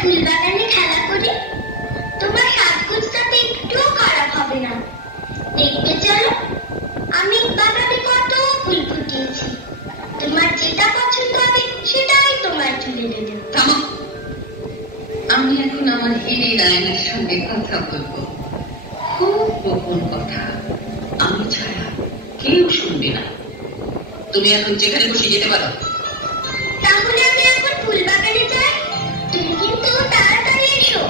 ফুল বাগানে খেলা করি, তোমার সাজগোজটাতে একটুও খারাপ হবে না। দেখবে চলো, আমি বাগানে কত ফুল ফুটিয়েছি। তোমার যেটা পছন্দ হবে সেটাই তোমার চুলে দেবে। আমি এখন আমার হিরে রায়নের সঙ্গে কথা বলবো, খুব গোপন কথা, আমি ছাড়া কেউ শুনবে না। তুমি এখন যেখানে বসে যেতে পারো। তাহলে আমি এখন ফুল বাগানে যাই, তুমি কিন্তু তাড়াতাড়ি এসো।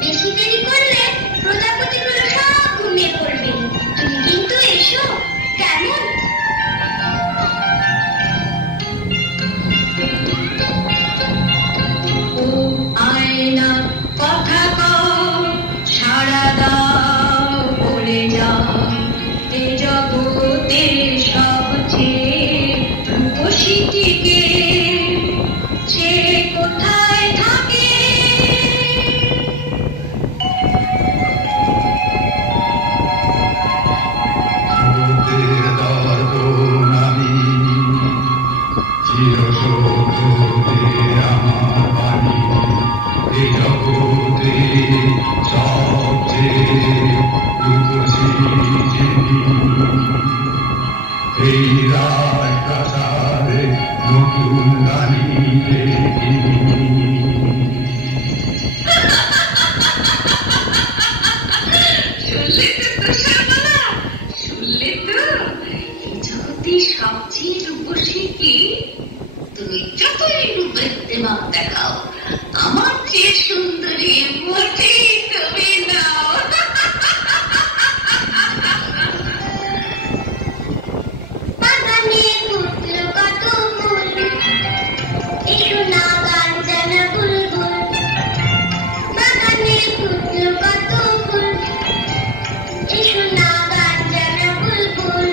বেশি দেরি করলে প্রজাপতিগুলো সব ঘুমিয়ে পড়বে। তুমি কিন্তু এসো, কেমন? ও আয়না কথা কও, সাড়া দাও, বলে যাও, এ জগতের সবচেয়ে রূপসীটিকে, সে কোথায় থাকে? সবচেয়ে রূপসী কি? তুমি যতই রূপের দেমাক দেখাও, আমার চেয়ে সুন্দরী মোটেই তুমি নাও। বাগানে ফুটলো কত ফুল, এসো না গান জানা বুলবুল। বাগানে ফুটলো কত ফুল, এসো না গান জানা বুলবুল।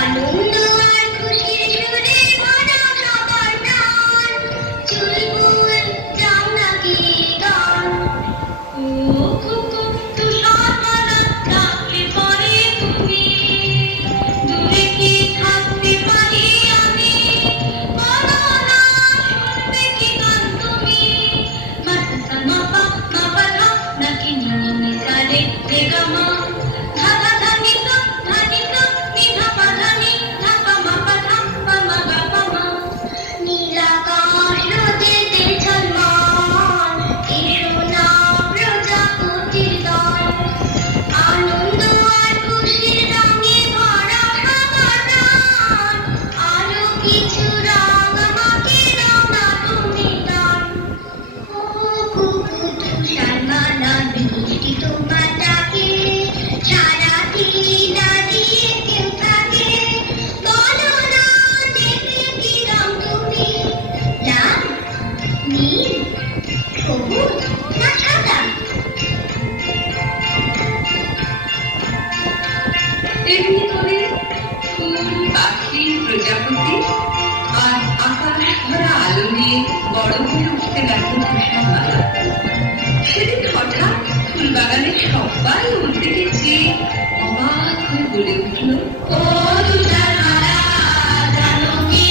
আনন্দ আর খুশির সুরে ভরা সবার প্রাণ, চুলবুল যাও না কি গান। ও খুকু তুষারমালা রাত্রি পরে তুমি, দূরে কি থাকতে পারি আমি? বলো না, শুনবে কি গান তুমি? মাসা মাপা মাপা ধা নাকি নিনি নিসারে বেগমা, ধাধা ধানি সা ধানি সা নি ধাপা ধানি ধাপা মাপা ধাপা মা গাপা মা। নীলাকাশ রোদেতে ঝলমল, এসো না প্রজাপতির দল। আনন্দ আর খুশির রঙে ভরা সবার প্রাণ, আরো কিছু রং আমাকে দাও না তুমি দান। ও কুকু তুষারমালা বৃষ্টি তোমার ডাকে, সারাদিন আজিয়ে কেউ থাকে। বলো না দেখবে কি রং তুমি, লাল, নীল, সবুজ না সাদা? এমনি করে ফুল, পাখি, প্রজাপতি আর আকাশ ভরা আলো নিয়ে বড় হয়ে উঠতে লাগলো তুষারমালা। সেদিন হঠাৎ ফুল বাগানের সবাই ওর দিকে চেয়ে অবাক হয়ে বলে উঠল, ও তুষারমালা, জানো কি,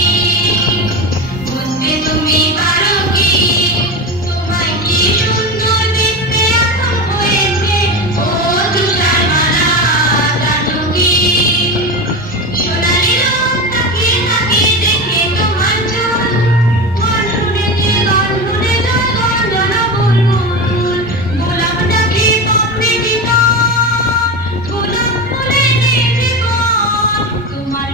বুঝতে তুমি পারো কি, তোমায় কি সুন্দর দেখতে এখন হয়েছে? ও তুষারমালা, জানো কি, সোনালি রং তাকিয়ে তাকিয়ে দেখে তোমার চোখ, গান শুনে যে গান শুনে যায় গঞ্জনা বুলবুল। গোলাপ ডাকে পাপড়ি গীতা, গোলাপ ফুলে নেচে গান, তোমার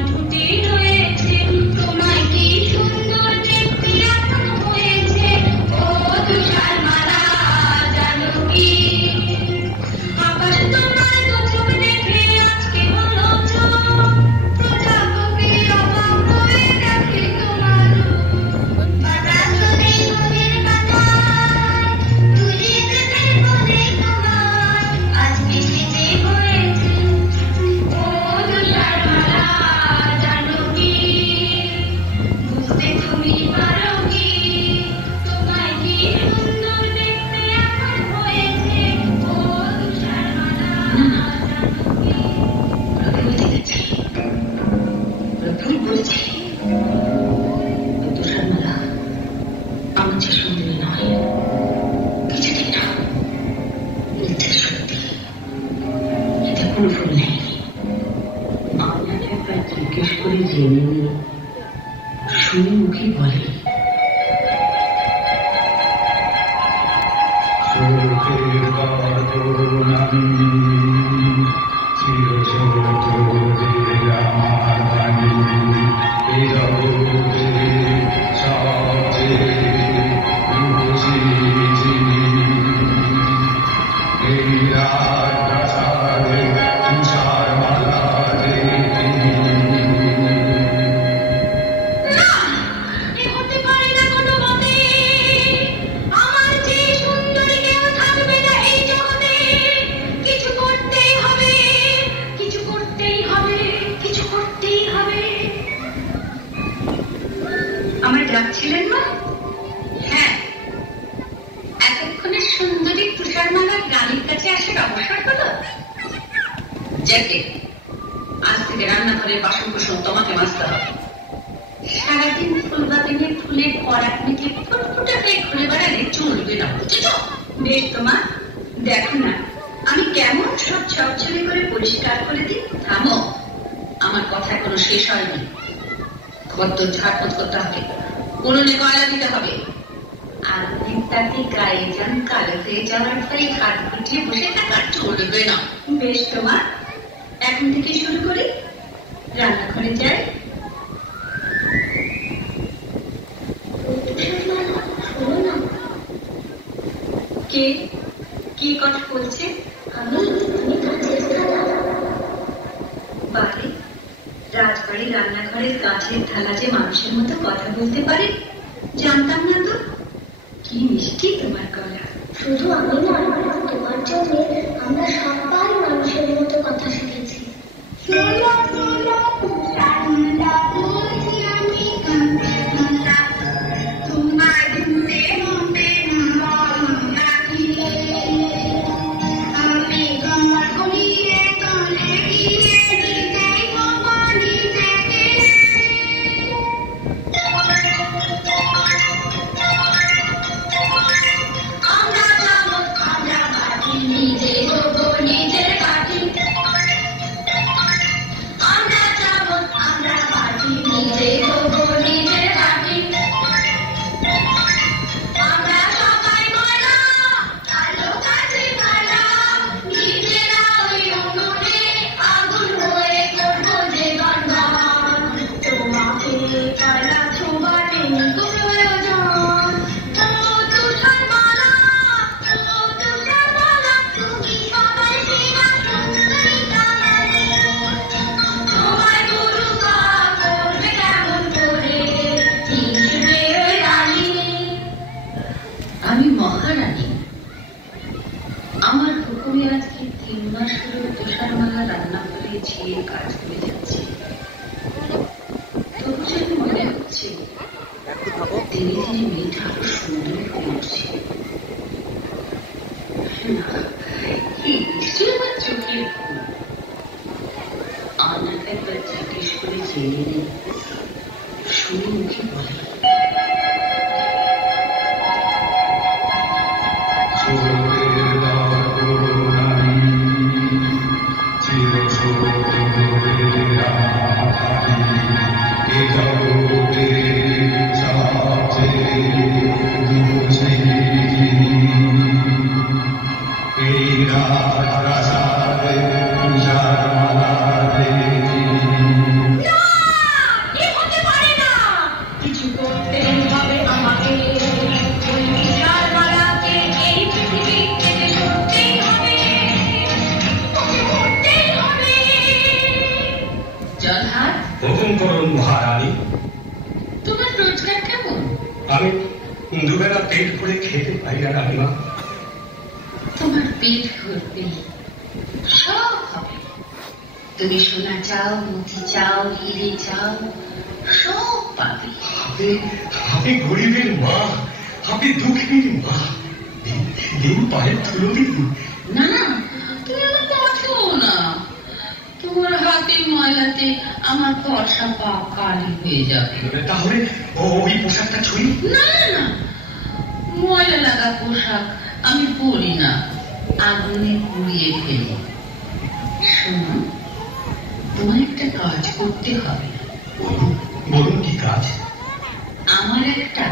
আমার একটা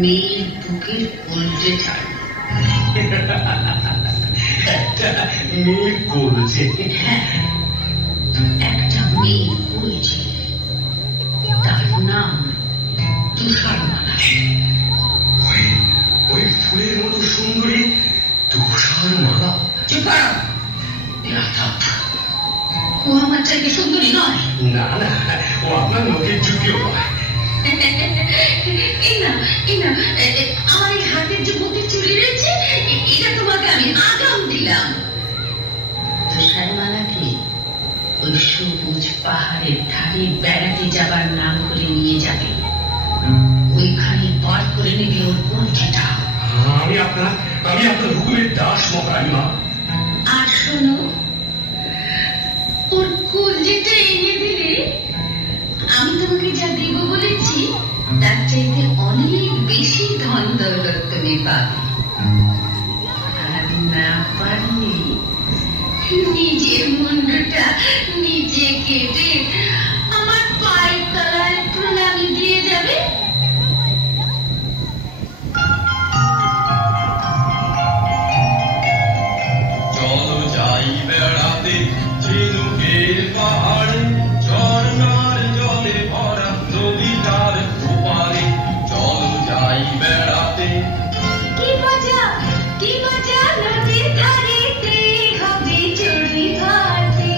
মেয়ের বুকের কলজে চাই। একটা মেয়ে করেছে। একটা মেয়ে করেছে, তার নাম তুষারমালা। ওই ফুলের মতো সুন্দরী তুষারমালা। চুপ করো, ও আমার চাইতে সুন্দরী নয়। না না, ও আপনার লোকের যুগীয় নয়। আমার এই হাতের যে বুকে চুলি রয়েছে, এটা তোমাকে আমি আগাম দিলাম। তুষারমালাকে ওই সবুজ পাহাড়ের ধারে বেড়াতে যাবার নাম করে নিয়ে যাবে। ওইখানে পার করে নেবে ওর কঞ্চিটা। আমি আপনার হুকুমের দাস মহারানীমা। আর শোনো, ওর কঞ্চিটা এনে দিলে আমি তোমাকে যা দেব বলেছি তার চাইতে অনেক বেশি ধন দৌলত তুমি পাবে। আর না পারলে নিজের মুন্ডটা নিজে কেটে আমার পায়ের তলায় প্রণামী দিয়ে যাবে। চলো যাই বেড়াতে ঝিনুকের পাহাড়ে, ঝর্ণার জলে ভরা নদীটার ওপারে। চলো যাই বেড়াতে। কি মজা নদীর ধারেতে হবে চড়ুই ভাতি।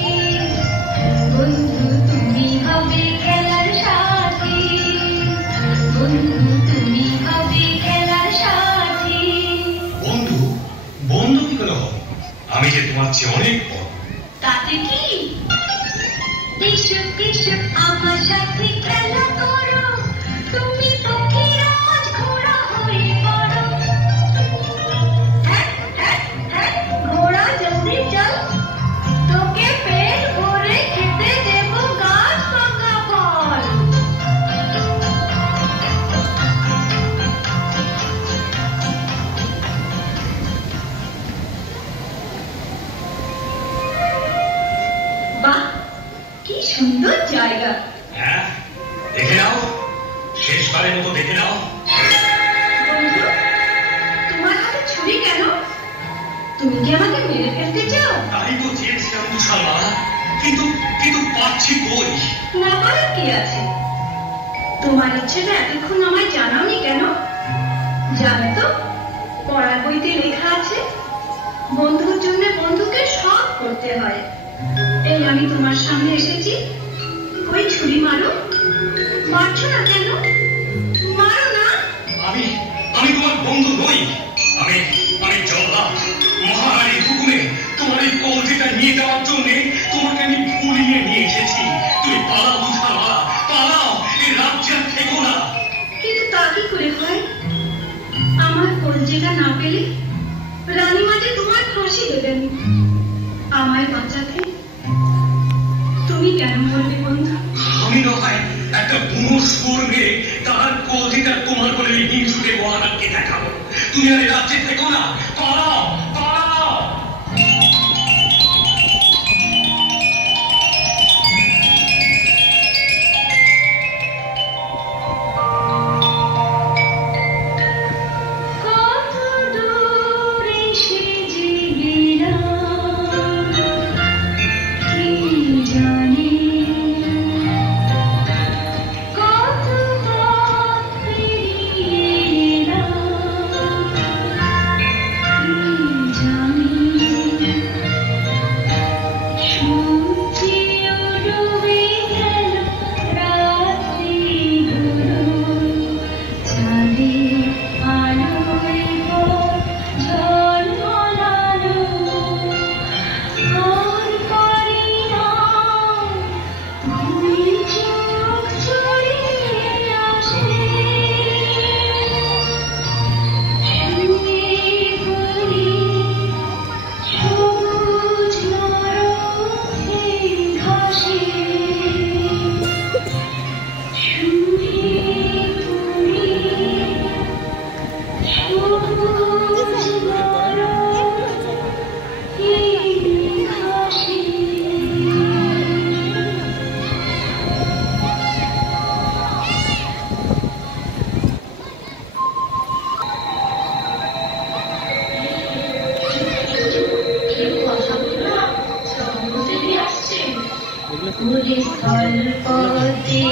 বন্ধু তুমি হবে খেলার সাথী, বন্ধু তুমি হবে খেলার সাথী। বন্ধু বন্ধু কি করে হবে? আমি যে তোমার চেয়ে অনেক বড়। তাতে কি? এসো আমার সাথে খেলা করো, তুমি পক্ষীরাজ ঘোড়া হয়ে পড়ো। ঘোড়া জলদি চল, তোকে পেট ভরে খেতে দেব গাছ পাকা ফল। বাহ, কি সুন্দর জায়গা। হ্যাঁ, দেখে নাও, শেষবারের মতো দেখে নাও। বন্ধু, তোমার হাতে ছুরি কেন? তুমি কি আমাকে মেরে ফেলতে চাও? তাই তো চেয়েছিলাম তুষারমালা, কিন্তু কিন্তু পাচ্ছি কই। না পারার কি আছে? তোমার ইচ্ছেটা এতক্ষণ আমায় জানাওনি কেন? জানো তো, পড়ার বইতে লেখা আছে বন্ধুর জন্য বন্ধুকে সব করতে হয়। এই আমি তোমার সামনে এসেছি, ওই ছুরি মারো। মারছো না কেন? মারো না। আমি তোমার বন্ধু নই। আমি জল্লাদ, মহারানীর হুকুমে তোমার এই কলজিটা নিয়ে যাওয়ার জন্য তোমাকে আমি পুড়িয়ে নিয়ে এসেছি। তুমি পালাও তুষারমালা, পালাও, এই রাজ্যে আর থেকো না। কিন্তু তা কি করে হয়? আমার কলজিটা না পেলে রানীমা যে তোমার ফাঁসি দেবেন। আমায় বাঁচাতে তুমি কেন বলবে বন্ধু? আমি নয় একটা বুনো সুর মেরে তার কলজিটা তোমার বলে হিংসুকে মহারাজকে দেখাবো। তুমি আর এই রাজ্যে থেকো না, পালাও পালাও। কত দূরে সে যে গেলাম, কি জানি কত পথ পেরিয়ে এলাম, কি করে স্থল পথে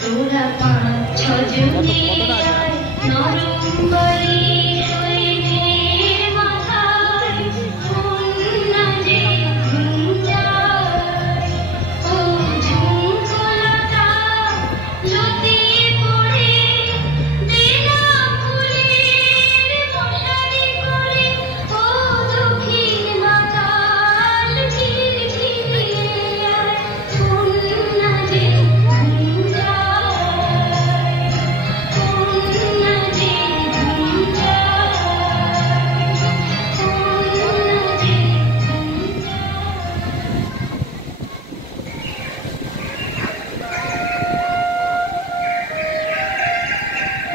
তোরা 5-6 জনে আয় নরম বাড়ি শৈলের মাথায় কন্যা যে ঘুম যায় ও ঝুমকোলতা লতি পড়ে দেনা ফুলের মশারি করে ও দক্ষিণ বাতাস ঝিরঝিরিয়ে আয় কন্যা যে ঘুম যায় কন্যা যে ঘুম যায় কন্যা যে ঘুম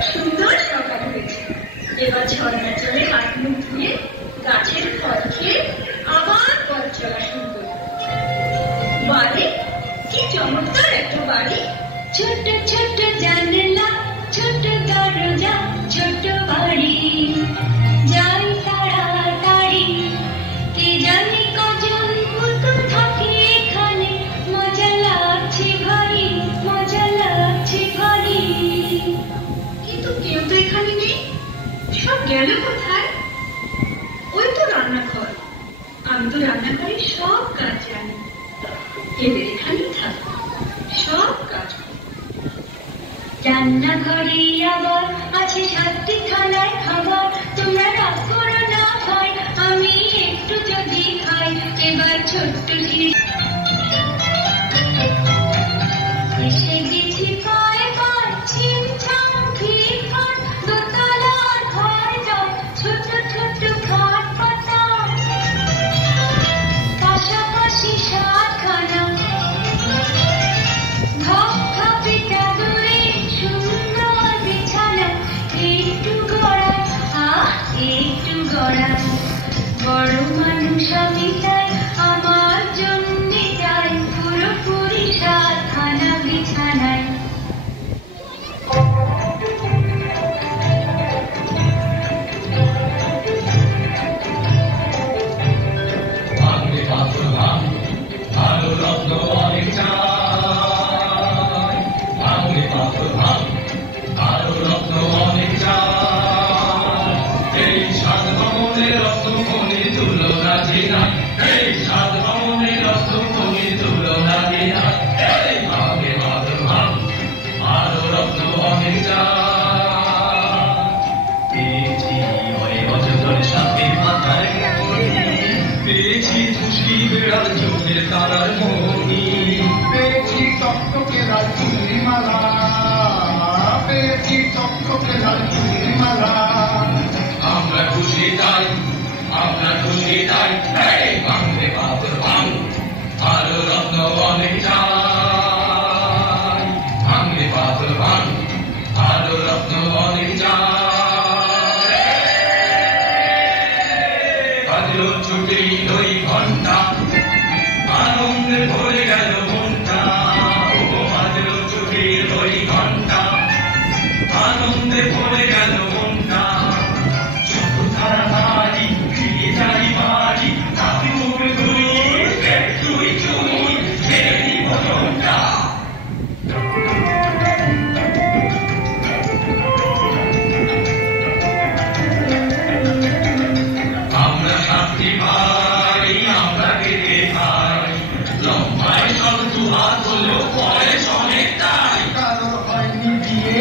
সুন্দর সকাল হয়েছে। এবার ঝর্ণা চলে হাত মুখ ধুয়ে গাছের ফল খেয়ে আবার পথ চলা শুরু করব। বাড়ি কি চমৎকার একটা বাড়ি। ছোট ছোট জানলা ছোট দরজা ছোট বাড়ি যাই তাড়াতাড়ি কে জানি কজন পুতুল থাকে এখানে মজা লাগছে ভারী মজা লাগছে ভারী কিন্তু কেউ তো এখানে নেই। সব গেল কোথায়? ওই তো রান্নাঘর। আমি তো রান্নাঘরে সব কাজ জানি। এদের এখানেই থাকবো, সব কাজ করবো। রান্নাঘরে আবার আছে 7টি থালায় খাবার তোমরা রাগ করো না ভাই আমি একটু যদি খাই এবার ছোট্ট এসে গেছি পায়ে পায়ে ছিমছাম ফিরফাট দোতলার ঘর যায় ছোট ছোট খাট পাতা পাশাপাশি 7খানা ধপধপে চাদরে সুন্দর বিছানা একটু গড়া একটু গড়া বড় মানুষ আমি তাই আমার জন্যে তাই পুরোপুরি 7খানা বিছানায় ভাঙলে পাথর ভাঙ আলো রত্ন অনেক চাই ভাঙলে পাথর ভাঙ আলো রত্ন অনেক চাই এই 7 ভবনের রত্ন খনি তুলনা যে নাই এই 7 ভবনের রত্ন খনি তুলনা যে নাই এই ভাঙলে পাথর ভাঙ আলো রত্ন অনেক চাই পেয়েছি ওই অযোধন সাপের মাথায় পেয়েছি খুশকি বেড়াল চোখের তারার মনি পেয়েছি টকটকে লাল চুড়ি মালা পেয়েছি টকটকে লাল চুড়ি মালা আমরা খুশি তাই এই ভাঙলে পাথর ভাঙ আলো রত্ন অনেক চাই ভাঙলে পাথর ভাঙ আলো রত্ন অনেক চাই বাজলো ছুটি 2 ঘন্টা আনন্দে ভরে গেল মনটা ও বাজলো ছুটি 2 ঘন্টা আনন্দে ভরে গেল মনটা ছোট তাড়াতাড়ি ফিরে যাই বাড়ি হাতে মুখ ধুয়ে তুই চুই ছেড়ে দিব মনটা আমরা 7টি ভাই আমরা খেতে খাই লম্বায় সব 2 হাত হলো বয়স অনেকটাই কারোর হয়নি বিয়ে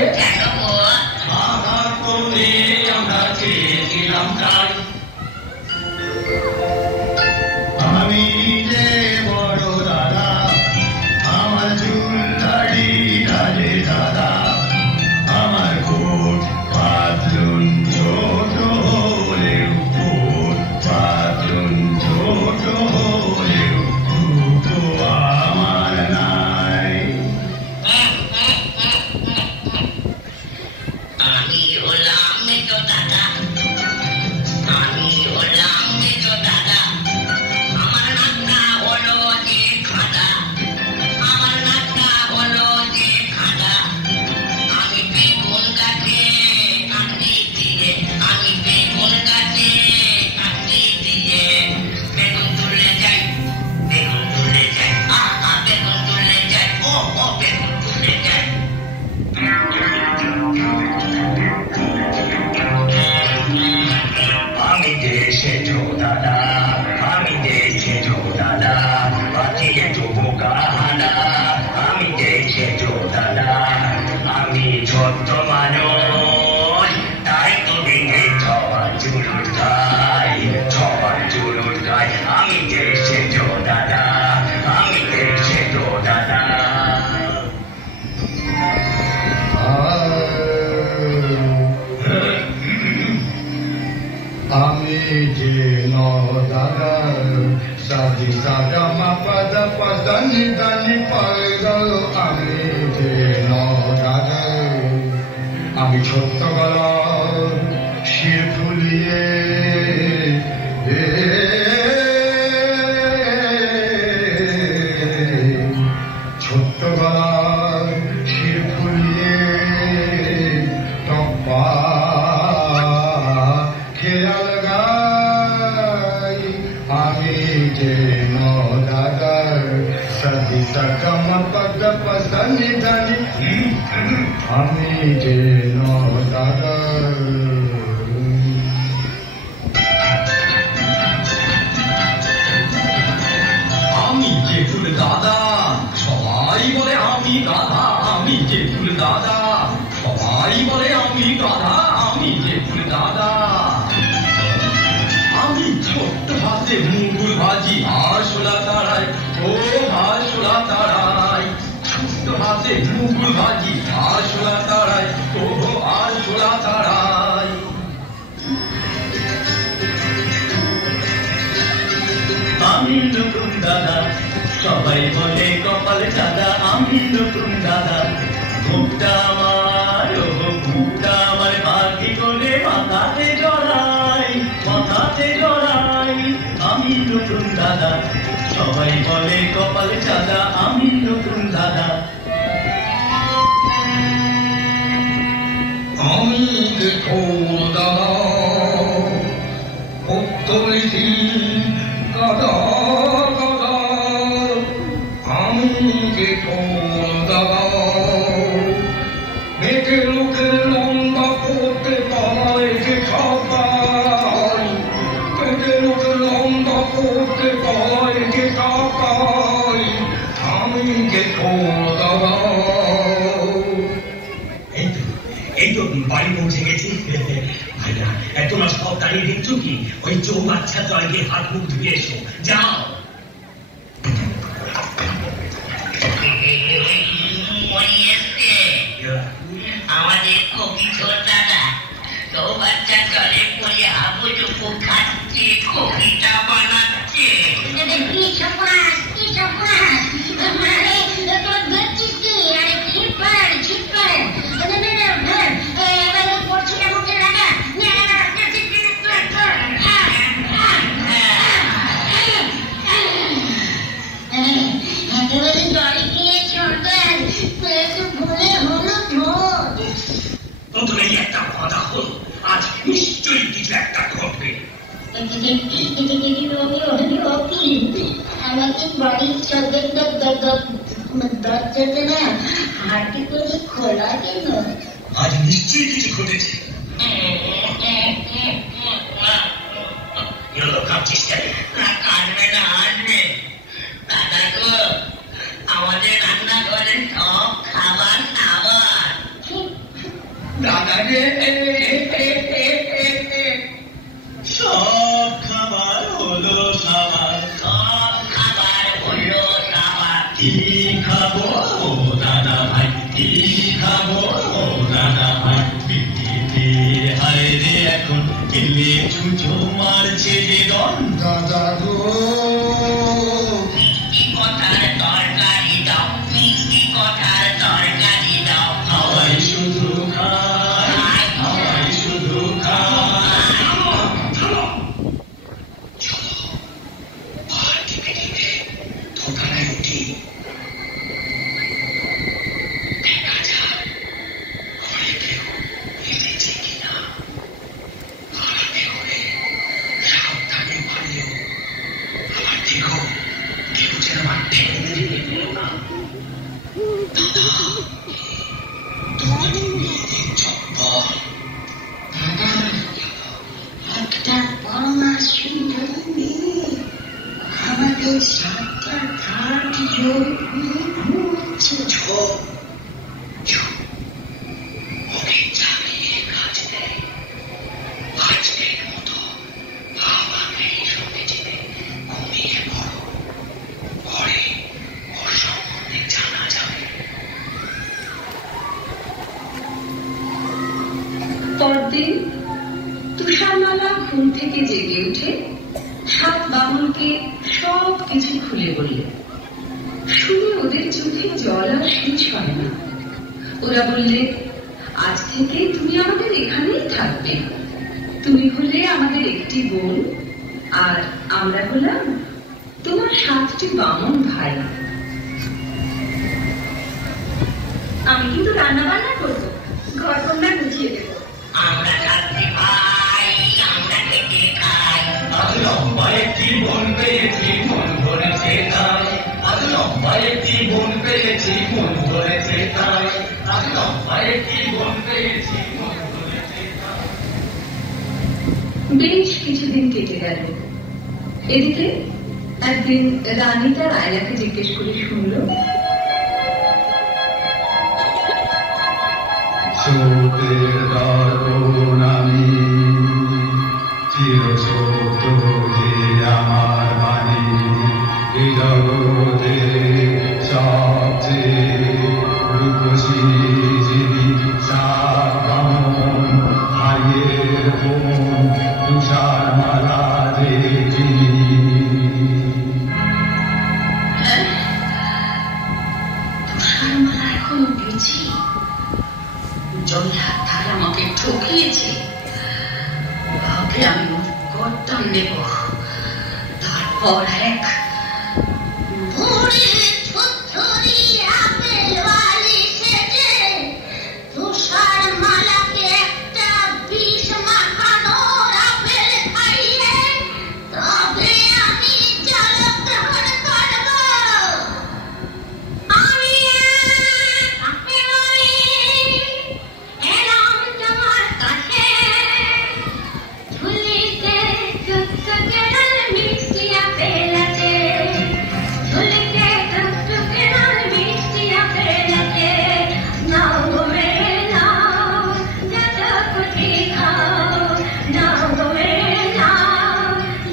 আধার করে আমরা চেয়েছিলাম তাই আমি যে বড় দাদা আমার চুল দাড়ি রাজে দাদা আমার কোট পাতলুন ছোট হলেও কোট পাতলুন ছোট হলেও দুটো আমার নাই আমি হলাম তো দাদা যে ন দাদা সাদি সাদা মা পদ পদ নি দানি পদ আমি যে ন দাদা আমি ছোট্ট গলা শির ফুলিয়ে ছোট্ট গলা শির ফুলিয়ে টপ্পা খেয়াল গাই আমি যে ন দাদা সদি সগম পদ পসনি ধনি আমি যে ন দাদা আমি যে ফুল দাদা সবাই বলে আমি গাধা আমি যে ফুল দাদা সবাই বলে আমি গাধা আমি যে ফুল দাদা আমি ছোট্ট হাতে মুগুর ভাজি হাসলা তারাই ও হাসলা তারাই ছোট্ট হাতে মুগুর ভাজি হাসলা তারাই ও হাসলা তারাই আমি নতুন দাদা সবাই বলে কপাল সাদা আমি নতুন দাদা মুখটা আমার মুখটা আমার ভাগ্যে করে মাথাতে জড়াই আমি নতুন দাদা সবাই বলে কপাল সাদা আমি নতুন দাদা আমি দেখো দাদা উত্তরিছি দাদা দাদা আমি দেখো দাদা মেঘে লোকের লম্বা করতে পায় যে খাপাই মেঘে লোকের লম্বা করতে পায় যে খাপাই আমি দেখো দাদা এই তো বাড়ি পৌঁছে গেছি ভাইয়া তোমরা সব দাঁড়িয়ে দেখছো কি ওই চৌবাচ্চা জল গিয়ে হাত মুখ ধুয়ে এসো যাও আমাদের কবি দাদা চৌবাচ্চা জলে পড়ে হাবুডুবু খাচ্ছে কবিতা বানাচ্ছে কি সপাস মানে তোর দেখছিস কি আরে ছিপার এবারে পড়ছি না মুখে লাগা একেবারে জড়ি খেয়েছি অর্গান একটু ভুলে হলো প্রথমে একটা কথা হলো আজ নিশ্চয়ই কিছু একটা ঘটবে আমাকে বাড়ির চোখের দরজাটা না হাঁটি করে খোলা কেন আজ নিশ্চয়ই কিছু ঘটেছে কাঁদছিস কেন কাঁদবে না আসবে দাদা গো আমাদের রান্নাঘরে সব খাবার খাবার দাদা রে সব খাবার হলো সাবার সব খাবার হলো খাবার কি খাবো ও দাদা ভাই কি খাবো ও দাদা ভাই পিটিতে হায় রে এখন কেলে ছুঁচো মারছে যে দন দাদা গো মিষ্টি কথার তরকারি দাও মিষ্টি কথার তরকারি দাও হাওয়াই শুধু খায় হাওয়াই শুধু খায় দোকানে উঠি দেখা যাক ঘরে কেউ এসেছে কিনা খারাপে হলে সাবধানে মারিও আবার দেখো কেউ যেন আমার ঠেলে দিল না দাদা তোমাদের মেয়েদের চপ্পল একটা পরমা সুন্দর মেয়ে আমাদের সাতটা ঘাট ঘুমছে ওকে চালিয়ে কাজ দেয় আজকের মতো আমাকে সঙ্গে চেপে ঘুমিয়ে পড়ো ঘরে ওর সম্বন্ধে জানা যাবে পরদিন তুষারমালা ঘুম থেকে জেগে উঠে সাত বামনকে সব কিছু খুলে বলল। শুনে ওদের চোখে জল আর শেষ হয় না। ওরা বললে, আজ থেকে তুমি আমাদের এখানেই থাকবে। তুমি হলে আমাদের একটি বোন, আর আমরা হলাম তোমার 7টি বামন ভাই। আমি কিন্তু রান্না বান্না করবো, ঘর কন্যা বুঝিয়ে দেবো। আমরা রাত্রি ভাই, আমরা খেতে খাই। আজ লম্বা একটি বোন পেয়েছি, মন ভরেছে তাই। আজ লম্বা একটি বোন পেয়েছি, মন ভরেছে তাই। আজ লম্বা একটি বোন পেয়েছি, মন ভরেছে তাই। বেশ কিছুদিন কেটে গেল। এদিকে একদিন রানী তার আয়নাকে জিজ্ঞেস করে শুনল, শোকের দারুণ আমি, চিরসত্য যে আমার বাণী, এ জগতে সবচেয়ে রূপসী যিনি, সাত বামন ভাইয়ের বোন, তুষারমালা যে যিনি। তুষারমালা এখনো বেঁচে? জল্লাদ তার আমাকে ঠকিয়েছে। ভাবলে আমি গর্দন নেব, তারপর এক বুড়ি থুতথুরি আপেল ওয়ালি সেজে তুষারমালাকে একটা বিষ মাখানোর আপেল খাইয়ে তবে আমি জলগ্রহণ করব। আমি কাকে বলি এলাম তোমার কাছে, ঝুলিতে চুচুকেরার মিষ্টি আপেল আছে, ঝুলিতে চুচুকেরার মিষ্টি আপেল আছে। নাও গো মেরে নাও, যত খুশি খাও, নাও গো মেরে নাও,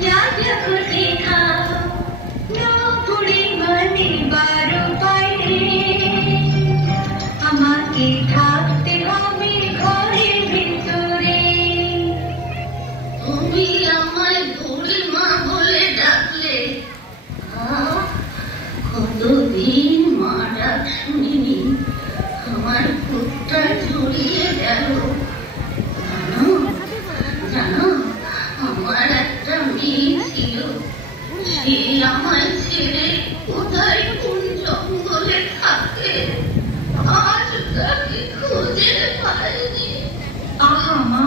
যত খুশি খাও। নাও বুড়ি মানি বারো পায়ে, আমাকে থাকতে হবে ঘরের ভিতরে। তুমি আমায় বুড়ি মা বলে ডাকলে, কতদিন মা ডাক শুনিনি, আমার বুকটা জড়িয়ে গেল। জানো জানো, আমার একটা মেয়ে ছিল, সে আমায় ছেড়ে কোথায় কোন জঙ্গলে থাকে, আজ তাকে খুঁজে পাইনি। আহা মা,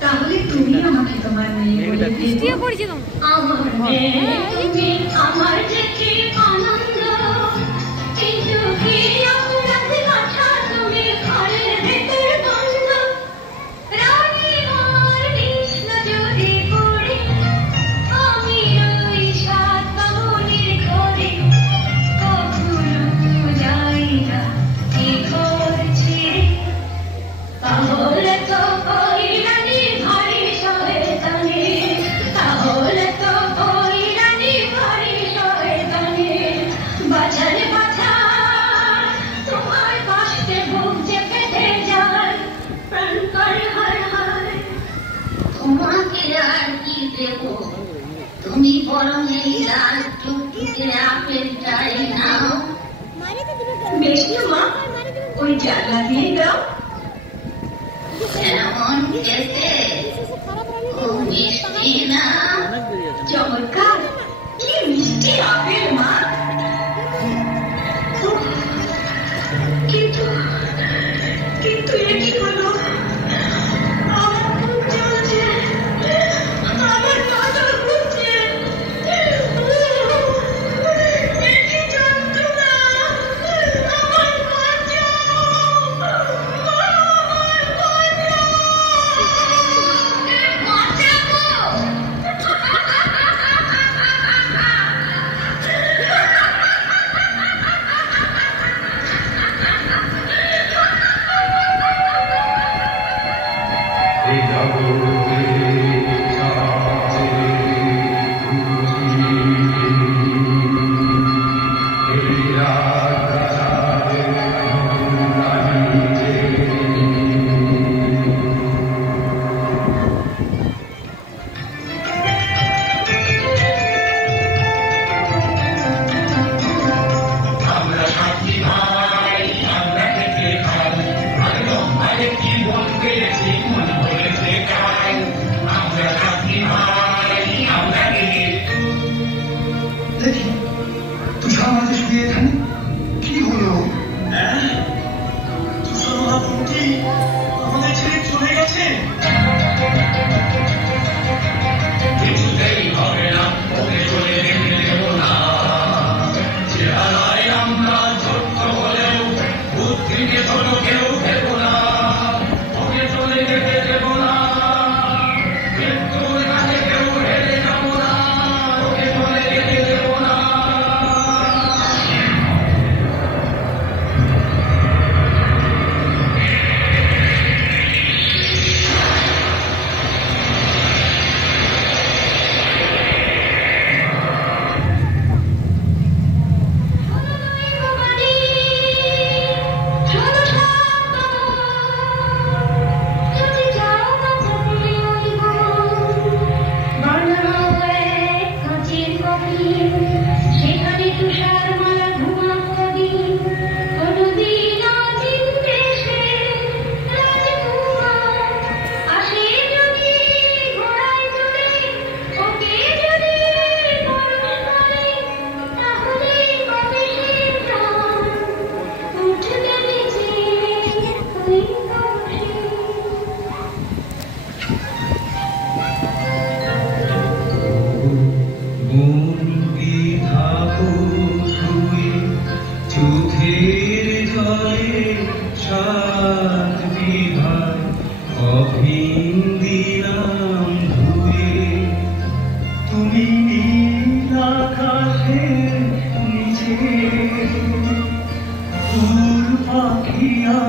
তাহলে তুমি আমাকে তোমার মেয়ে বলে দেবে? আমার মেয়ে তুমি, আমার যে কি আনন্দ, কিন্তু কি অপরাধ কথা তুমি ঘরের ভেতর বন্ধ। রানী মার কৃষ্ণ যদি পড়ে, আমি ওই সাত বামনের ঘরে, কখনো যাই না এ ঘর ছেড়ে। তাহলে তো ওই রানী ভারী শয়তানি, তাহলে তো ওই রানী ভারী শয়তানি। বাজারে বাছা তোমার কষ্টে বুক যে ফেটে যায়, প্রাণ করে হায় হায়। তোমাকে আর কি দেব, তুমি বরং এই লাল টুকটুকে আপেলটাই নাও। বেশ না মা, ওই জানলা দিয়ে দাও। এমন খেতে, ও মিষ্টি না? চমৎকার, কি মিষ্টি আপেল মা। উফ, কিন্তু কিন্তু এ কি হলো? আমার বুক জ্বলছে, আমার মাথা ঘুরছে। এ কি যন্ত্রণা! আমার এই জগতে সবচেয়ে রূপসী, এই রাজপ্রাসাদের রানী যে। মন বলেছে তাই আমরা থাকি ভাই আমরা দেখি তুষার মাঝে শুয়ে এখানে কি হলো? তুষার বন্ধু আমাদের ছেড়ে চলে গেছে। কিছুতেই হবে না ওকে চলে যেতে দেব না চেহারায় আমরা ছোট্ট হলেও বুদ্ধিকে ছোট কেউ দেব না ওকে চলে যেতে দেব না মৃত্যুর কাছে কেউ হেরে যাব না ওকে চলে যেতে দেব না সেখানে তুষার মালা ঘুমাবি কোনদিন চিনতে সে রাজকুমার আসে যদি ঘোড়ায় চড়ে ওকে যদি পরশ করে তাহলে কবে সে প্রাণ উঠবে বেঁচে ওই কক্ষে বন্দি থাকো শুয়ে চোখের জলে সাত বিভাগ অভিন দিলাম ধুয়ে তুমি নীল আকাশের নিচে ফুল পাখিয়া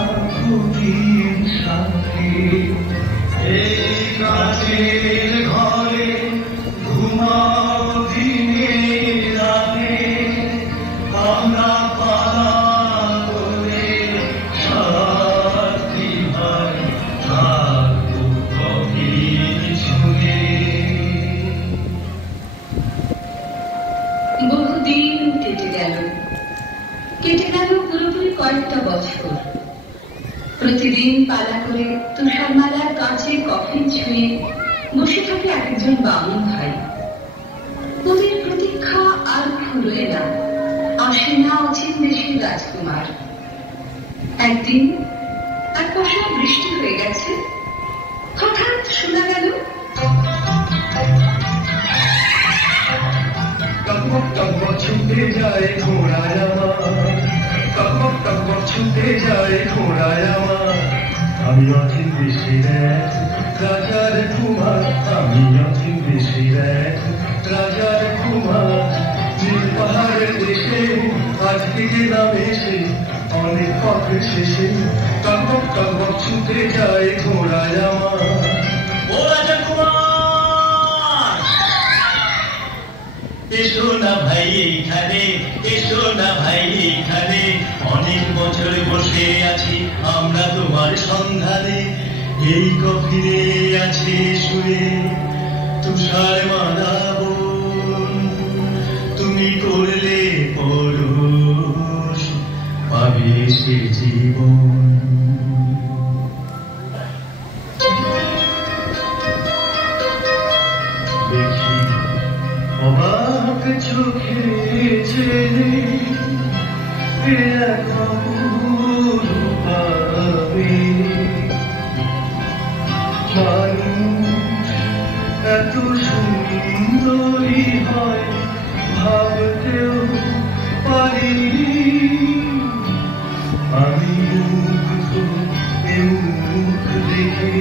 প্রজাপতির সাথে এই কাছের ঘরে ঘুমাও দিনে রাতে আমরা পালা করে সাথী ভাই থাকবো গভীর ছুঁয়ে। বহুদিন কেটে গেল পুরোপুরি কয়েকটা বছর। প্রতিদিন পালা করে তুষারমালার কাছে কফিন ছুঁয়ে বসে থাকে একজন বামুন ভাই। ওদের প্রতীক্ষা আর ফুরোয় না, আসে না অচিন দেশের রাজকুমার। একদিন এক বছর বৃষ্টি হয়ে গেছে, হঠাৎ শোনা গেল টকবক টকবক ছুটে যায় ঘোড়ায় আমার, টকবক টকবক ছুটে যায় ঘোড়ায় আমার। আমি অচিন দেশের এক রাজার কুমার, আমি অচিন দেশের এক রাজার কুমার। নীল পাহাড়ের দেশে আজকে গেলাম এসে অনেক পথের শেষে। টকবক টকবক ছুটে যায় ঘোড়ায় আমার। ও রাজকুমার, এসো না ভাই এইখানে, এসো না ভাই এইখানে। অনেক বছর বসে আছি আমরা তোমার সন্ধানে। এই কফিনে আছে শুয়ে তুষার মালা বোন। তুমি করলে পরশ পাবে সে জীবন। দেখি অবাক চোখে ছেলে এক অপূর্ব পাবে। মানুষ এত সুন্দরী হয় ভাবতেও পারিনি। আমি মুগ্ধ এ মুখ দেখে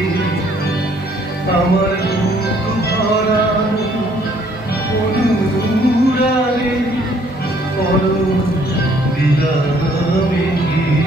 আমার বুক ভরানো অনুরাগে পরশ দিলাম এগিয়ে।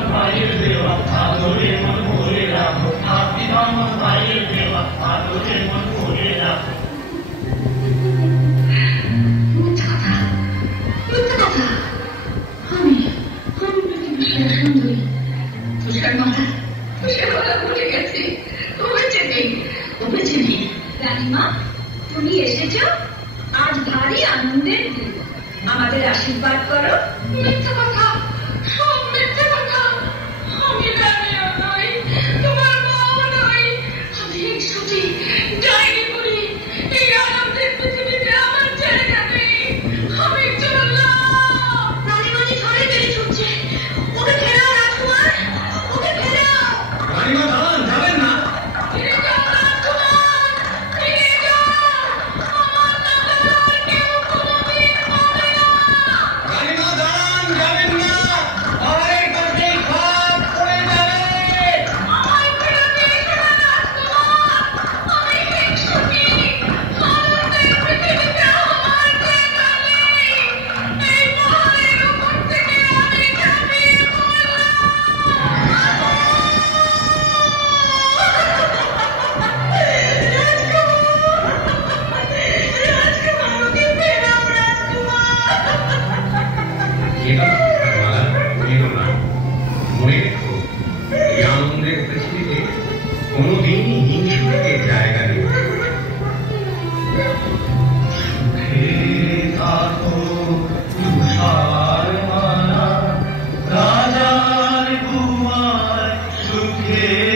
বামন ভাইয়ের দেওয়া আদরে মন ভরে রাখো হাতি বামন ভাইয়ের দেওয়া আদরে মন ভরে রাখো মিথ্যা কথা আমি পৃথিবীর সুন্দরী তুষার মাথা ভুলে গেছি ও বেঁচে নেই রানীমা তুমি এসেছো আজ ভারী আনন্দের দিন আমাদের আশীর্বাদ করো মিথ্যা কথা সব মিথ্যা কথা আমি রানীও নই তোমার মাও নই আমি এক সতী ডাইনি বলি এই আনন্দের পৃথিবীতে আমার জায়গা নেই আমি চললাম রানীমাজি ঝড়ে বেড়ে ছুটছে ওকে ফেরাও রাজকুমার ওকে ফেরাও রানীমা দাঁড়ান যাবেন না ফিরে যাও রাজকুমার ফিরে যাও আমার নাগাল কেউ কোনোদিন পাবে না রানীমা দাঁড়ান যাবেন না পাহাড়ের কাছে খাপ পড়ে যাবে আমায় ফেরাতে এসো না রাজকুমার আমি এক সতী আনন্দের পৃথিবীতে আমার জায়গা নেই এই পাহাড়ের উপর থেকে আমি ঝাঁপিয়ে রাজকুমার ওকে ফেরাও রাজকুমার মনে রেখো এই আনন্দের পৃথিবীতে কোনোদিনই হিংসুকের জায়গা নেই সুখে থাকো তুষার মালা রাজার কুমার সুখে